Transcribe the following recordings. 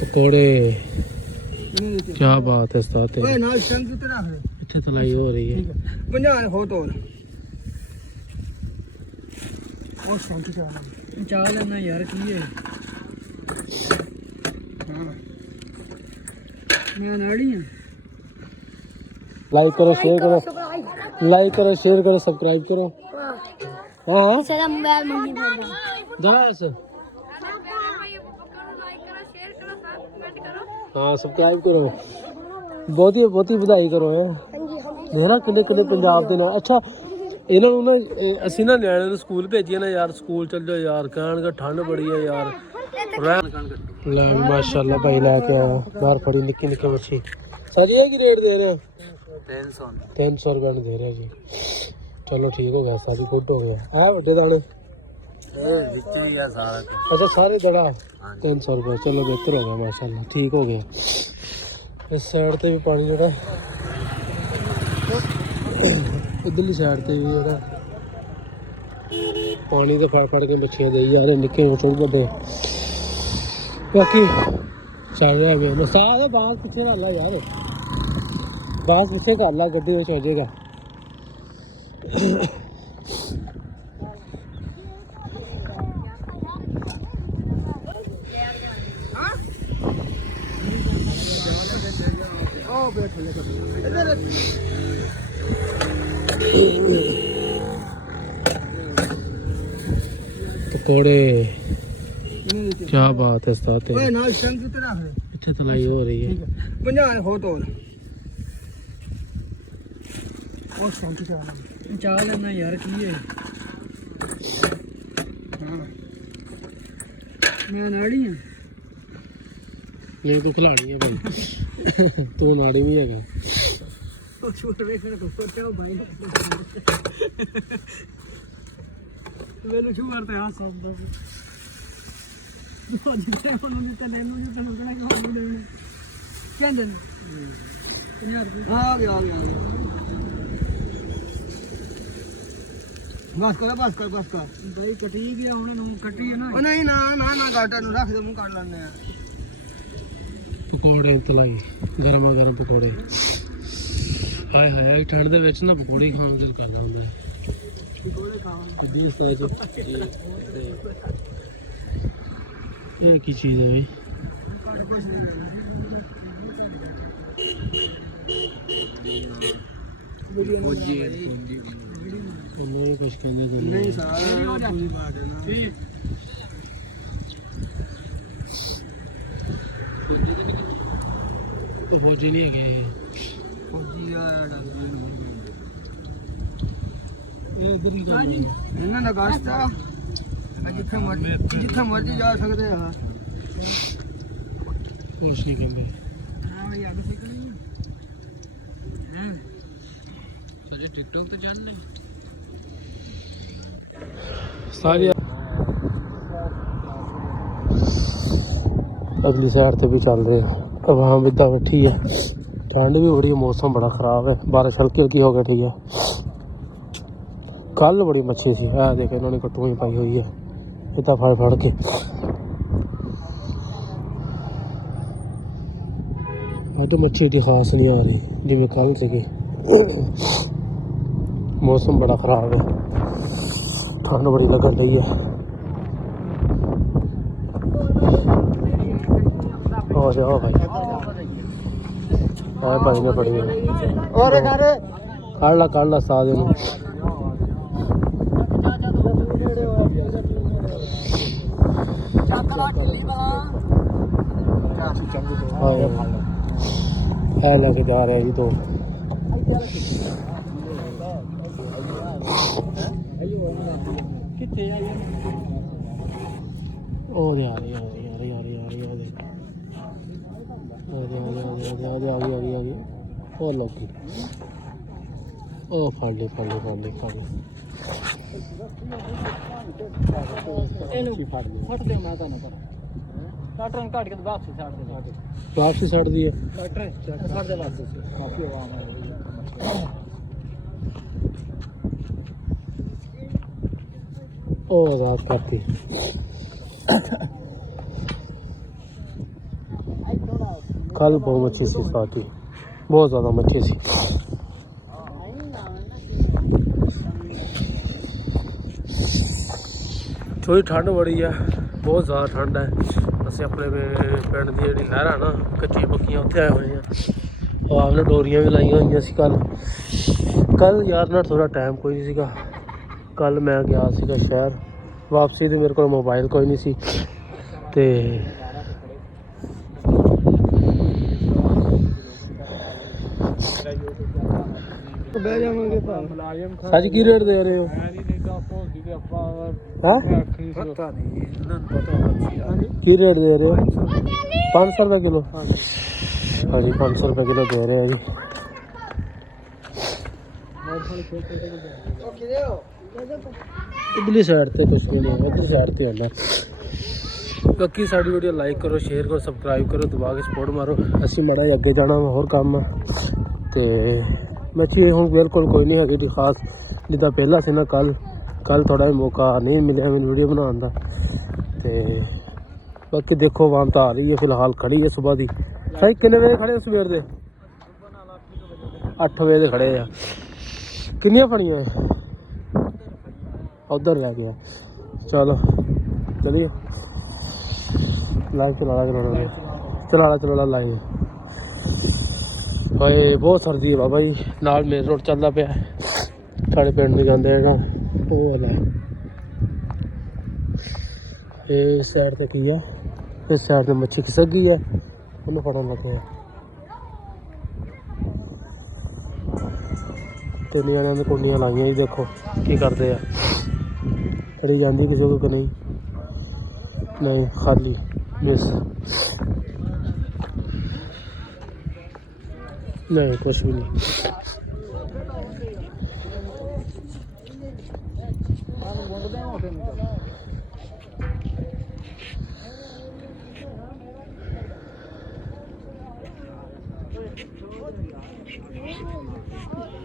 पकौड़े क्या बात है उस्ताद इतने तलाई हो रही है। चाह लेना यार की है मैं नाड़ी हूं। लाइक करो शेयर करो सब्सक्राइब करो। हाँ दस हाँ सब्सक्राइब करो बहुत ही ਵਧਾਈ ਕਰੋ ਹੈ ਦੇਖਣਾ ਕਿੰਨੇ ਪੰਜਾਬ ਦੇ ਨਾਲ। ਅੱਛਾ ਇਹਨਾਂ ਨੂੰ ਨਾ ਅਸੀਂ ਨਾ ਨਿਆਣਿਆਂ ਨੂੰ ਸਕੂਲ ਭੇਜੀਏ ਨਾ ਯਾਰ ਸਕੂਲ ਚੱਲ ਜਾਓ ਯਾਰ ਕਹਿਣਗੇ ਠੰਡ ਬੜੀ ਹੈ ਯਾਰ ਲੈ ਮਾਸ਼ਾਅੱਲਾ ਭਾਈ ਲੈ ਕੇ ਆਇਆ ਬਾਹਰ ਫੜੀ ਨਿੱਕੀ ਮੱਛੀ ਸਾਜੀ ਇਹ ਕੀ ਰੇਟ ਦੇ ਰਹੇ ਆ 300 रुपये दे रहे जी। चलो ठीक हो गया सारी गुड हो गया आ बड़े दाने अच्छा सारे दड़ा 300 रुपये चलो बेहतर हो गया माशाल्लाह ठीक हो गया। इस साइड से भी पानी जोड़ा इधरली साइड से भी जोड़ा पानी तो फड़ के मच्छियाँ दे यार निक्के छोटे बड़े बाकी चल रहा है मसाद बांस पीछे ला यार बांस पीछे कर ला गड्डी में हो जाएगा। पकौड़े क्या बात है उस्ताद इतने तलाई हो रही है। चाह लेना यार की है मैं नाड़ी हूं। ये तो खिलाड़ी है भाई तू नाड़ी भी है ਮੈਨੂੰ ਸ਼ੂ ਕਰਤੇ ਆ ਸਭ ਦਾ ਜਿੱਤੇ ਉਹਨਾਂ ਨੇ ਤਾਂ ਲੈਣੂ ਨਹੀਂ ਤੈਨੂੰ ਕਿਹੜਾ ਖਾਣ ਨੂੰ ਦੇਣਾ ਕਹਿੰਦੇ ਨੇ 50 ਰੁਪਏ ਆ ਗਿਆ बस कर भाई कटी गया हुन नु कटी है ना ओ नहीं ना गाटा नु रख दे मुंह काट लाने पकौड़े तलाई गरम पकौड़े हाय हाय ठंड दे विच ना पकौड़े खाण दिल करदा हुंदा है पकौड़े खावां 20 तरह ये की चीज है भाई कुछ कहने नहीं सारा पूरी बात है ना तो फौजी नहीं है गए फौजी यार ये इधर ही ना ना गास्ता जिथे मर्जी जा सकते हैं कुछ नहीं कहते हां भाई आगे से करेंगे हैं सजे टिकटॉक तो जान नहीं सारी अगली साइड से भी चल रहे हैं। अब हाँ बिदा बैठी है ठंड भी बड़ी मौसम बड़ा ख़राब है बारिश हल्की हो गई ठीक है। कल बड़ी मच्छी सी है देखे इन्होंने कट्टू पाई हुई है इतना फड़ के तो मच्छी एडी खास नहीं आ रही जिमें कल से मौसम बड़ा ख़राब है ठंड बड़ी लगन रही है। हो जाओ भाई भाई ने पड़ी है और काढ़ ला साथ लेके जा रहे हैं जी तो और यार और लौकी ओ फाड़ ली फट दे मैं ना कर काटन काट के वापस छाड़ दी है काट दे वापस काफी आवाम है ਉਹ ਆਜ਼ਾਦ ਕਰਤੀ। ਕੱਲ ਬਹੁਤ ਮੱਛੀ ਸੀ ਸਾਡੀ, ਬਹੁਤ ਜ਼ਿਆਦਾ ਮੱਛੀ ਸੀ। ਥੋੜੀ ਠੰਡ ਬੜੀ ਆ, ਬਹੁਤ ਜ਼ਿਆਦਾ ਠੰਡ ਹੈ। ਅਸੀਂ ਆਪਣੇ ਪਿੰਡ ਦੀ ਜਿਹੜੀ ਲਹਿਰਾਂ ਨਾ ਕੱਚੀਆਂ ਪੱਕੀਆਂ ਉੱਥੇ ਆਏ ਹੋਏ ਹਾਂ। ਆਪ ਨੇ ਡੋਰੀਆਂ ਵੀ ਲਾਈਆਂ ਹੋਈਆਂ ਸੀ। ਕੱਲ ਯਾਰ ਨਾਲ ਥੋੜਾ ਟਾਈਮ ਕੋਈ ਨਹੀਂ ਸੀਗਾ। ਕੱਲ ਮੈਂ ਗਿਆ ਸੀਗਾ ਸ਼ਹਿਰ, ਵਾਪਸੀ ਤੇ ਮੇਰੇ ਕੋਲ ਮੋਬਾਈਲ ਕੋਈ ਨਹੀਂ ਸੀ ਤੇ ਬਹਿ ਜਾਵਾਂਗੇ ਤਾਂ ਸੱਚ ਕੀ ਰੇਟ ਦੇ ਰਹੇ ਹੋ? ਹੈਂ ਪਤਾ ਨਹੀਂ ਇਹਨਾਂ ਨੂੰ ਪਤਾ। ਕੀ ਰੇਟ ਦੇ ਰਹੇ ਹੋ? 500 ਰੁਪਏ ਕਿਲੋ। ਹਾਂਜੀ 500 ਰੁਪਏ ਕਿਲੋ ਦੇ ਰਹੇ ਆ ਜੀ। ਇਧਰਲੀ ਸਾਈਡ ਤੇ ਕੁਛ ਵੀ ਨਹੀਂ, ਇਧਰ ਸਾਈਡ ਤੇ ਆਉਣਾ। ਬਾਕੀ ਸਾਡੀ ਵੀਡੀਓ ਲਾਈਕ ਕਰੋ, ਸ਼ੇਅਰ ਕਰੋ, ਸਬਸਕ੍ਰਾਈਬ ਕਰੋ, ਦਬਾ ਕੇ ਸਪੋਰਟ ਮਾਰੋ। ਅਸੀਂ ਮਾੜਾ ਜਿਹਾ ਅੱਗੇ ਜਾਣਾ ਹੋਰ ਕੰਮ ਆ ਤੇ ਮੱਛੀ ਹੁਣ ਬਿਲਕੁਲ ਕੋਈ ਨਹੀਂ ਹੈਗੀ ਖਾਸ ਜਿੱਦਾਂ ਪਹਿਲਾਂ ਸੀ ਨਾ। ਕੱਲ ਥੋੜਾ ਜਿਹਾ ਮੌਕਾ ਨਹੀਂ ਮਿਲਿਆ ਮੈਨੂੰ ਵੀਡੀਓ ਬਣਾਉਣ ਦਾ ਤੇ ਬਾਕੀ ਦੇਖੋ ਆਵਾਮ ਤਾਂ ਆ ਰਹੀ ਹੈ, ਫਿਲਹਾਲ ਖੜੀ ਹੈ ਸੁਬਾਹ ਦੀ। ਸਹੀ ਕਿੰਨੇ ਵਜੇ ਖੜੇ ਸਵੇਰ ਦੇ? 8 ਵਜੇ ਦੇ ਖੜੇ ਆ। ਕਿੰਨੀਆਂ ਫੜੀਆਂ ਉਧਰ ਲੈ ਗਿਆ? ਚਲੋ ਚਲੀਏ ਲਾਈਵ ਚਲਾ ਲਾਈਵ। ਭਾਈ ਬਹੁਤ ਸਰਦੀ ਹੈ ਬਾਬਾ ਜੀ। ਨਾਲ ਮੇਨ ਰੋਡ ਚੱਲਦਾ ਪਿਆ ਸਾਡੇ ਪਿੰਡ ਨੂੰ ਜਾਂਦੇ ਜਿਹੜਾ ਉਹ ਵਾਲਾ। ਇਹ ਸਾਈਡ ਤੇ ਕੀ ਹੈ? ਇਸ ਸਾਈਡ ਤੇ ਮੱਛੀ ਖਿਸਕ ਗਈ ਹੈ, ਉਹਨੂੰ ਫੜਨ ਲੱਗੇ ਆ। ਤਿੰਨ ਜਣਿਆਂ ਨੇ ਕੁੰਡੀਆਂ ਲਾਈਆਂ ਜੀ, ਦੇਖੋ ਕੀ ਕਰਦੇ ਆ। ਫੜੀ ਜਾਂਦੀ ਕਿਸੇ ਕੋ ਨਹੀਂ? ਨਹੀਂ ਖਾਲੀ ਮਿਸ नहीं कुछ भी नहीं।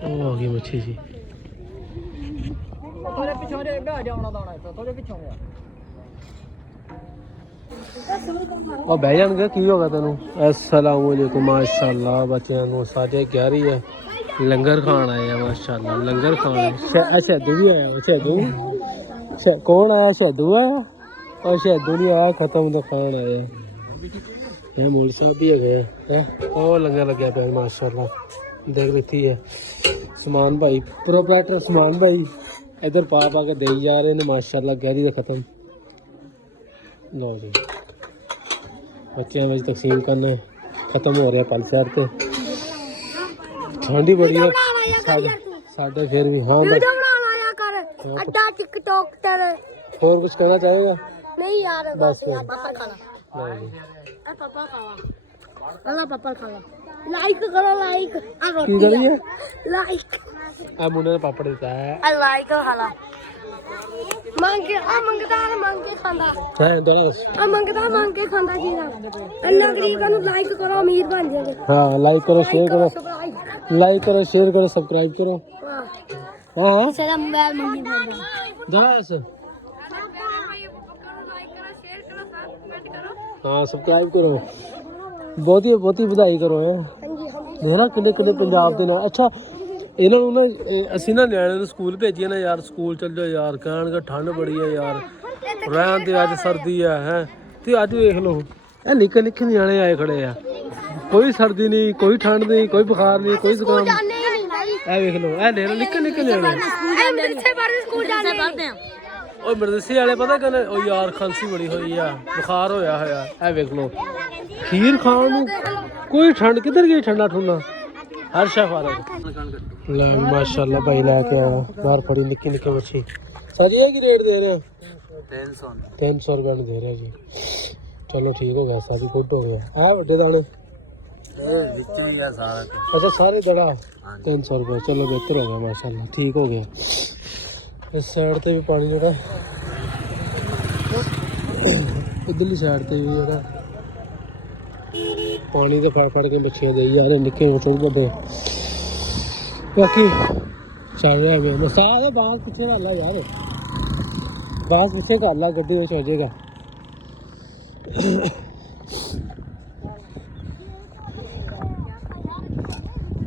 आ गई मच्छी जी। थोड़े पिछों रे आ जावना दाना है, थोड़े पिछों रे और बह जाएंगे की होगा तेन। अस्सलाम वालेकुम माशाल्लाह बच्चों को साढ़े 11 है। लंगर खान आए हैं माशाल्लाह, लंगर खान। शहदू भी आया? शहदू कौन आया? शहदू आया और शहदू नहीं आया, खत्म तो खान आया। ये मौलवी साहब भी है और लंगर लगे पे माशाल्लाह। देख लेती है समान भाई, प्रोपराइटर समान भाई इधर पा के दे जा रहे हैं माशाल्लाह। गहरी का खत्म। लो जी बच्चों में तकसीम करने खत्म हो रहा पल शहर से। ठंड ही बड़ी है साढ़े फिर भी। हाँ और कुछ कहना चाहेगा? नहीं यार बस लाइक करो, लाइक लाइक मुन्ने ने पापड़ देता है। लाइक खाला मंगता खांदा है दोनों मंग के खांदा जी ना। अल्लाह गरीब को लाइक करो, अमीर बन जाओगे। हां लाइक करो, शेयर करो, लाइक करो, शेयर करो, सब्सक्राइब करो। हां सलाम मोबाइल मंगी भरदा दस। हां सब्सक्राइब करो, बहुत ही ਵਧਾਈ करो है। देखना किन्ने किन्ने पंजाब ਦੇ ਨਾਲ। अच्छा ਇਹਨਾਂ ਨੂੰ ਨਾ ਅਸੀਂ ਨਾ ਨਿਆਣਿਆਂ ਨੂੰ ਸਕੂਲ ਭੇਜੀਏ ਨਾ ਯਾਰ, ਸਕੂਲ ਚੱਲ ਜਾਓ ਯਾਰ, ਕਹਿਣਗੇ ਠੰਡ ਬੜੀ ਹੈ ਯਾਰ, ਰਹਿਣ ਦੇ ਅੱਜ ਸਰਦੀ ਹੈ ਤੇ ਅੱਜ ਵੇਖ ਲਓ ਇਹ ਨਿੱਕੇ ਨਿੱਕੇ ਨਿਆਣੇ ਆਏ ਖੜੇ ਆ। ਕੋਈ ਸਰਦੀ ਨਹੀਂ, ਕੋਈ ਠੰਡ ਨਹੀਂ, ਕੋਈ ਬੁਖਾਰ ਨਹੀਂ, ਕੋਈ ਜ਼ੁਕਾਮ। ਇਹ ਵੇਖ ਲਓ ਇਹ ਲੈ ਨਿੱਕੇ ਨਿੱਕੇ ਨਿਆਣੇ। ਉਹ ਮਦਰਸੇ ਵਾਲੇ ਪਤਾ ਕਹਿੰਦੇ ਉਹ ਯਾਰ ਖਾਂਸੀ ਬੜੀ ਹੋਈ ਆ, ਬੁਖਾਰ ਹੋਇਆ ਹੋਇਆ। ਇਹ ਵੇਖ ਲਓ ਖੀਰ ਖਾਣ ਨੂੰ ਕੋਈ ਠੰਡ ਕਿੱਧਰ ਗਈ? ਠੰਡਾ ਠੁੰਡਾ हर शेफ आ रहा है माशाल्लाह भाई लेके आया बाहर पड़ी निक्की निक्की मच्छी। साजी है की रेट दे रहे हैं? 300 रुपये दे रहे हैं जी। चलो ठीक हो गया, सारी गुड हो गया है। बड़े दाने अच्छा सारे दड़ा 300 रुपये। चलो बेहतर हो गया माशाल्लाह, ठीक हो गया। इस साइड से भी पानी जोड़ा, इधरली साइड से भी जोड़ा पानी तो फड़ के मच्छियाँ दे यार निक्के छोटे बड़े। बाकी चल रहा है सारे बाग पीछे ला यार। ਬਸ ਪਿੱਛੇ ਕਰ ਲਾ ਗੱਡੀ ਵਿੱਚ ਹੋ ਜਾਏਗਾ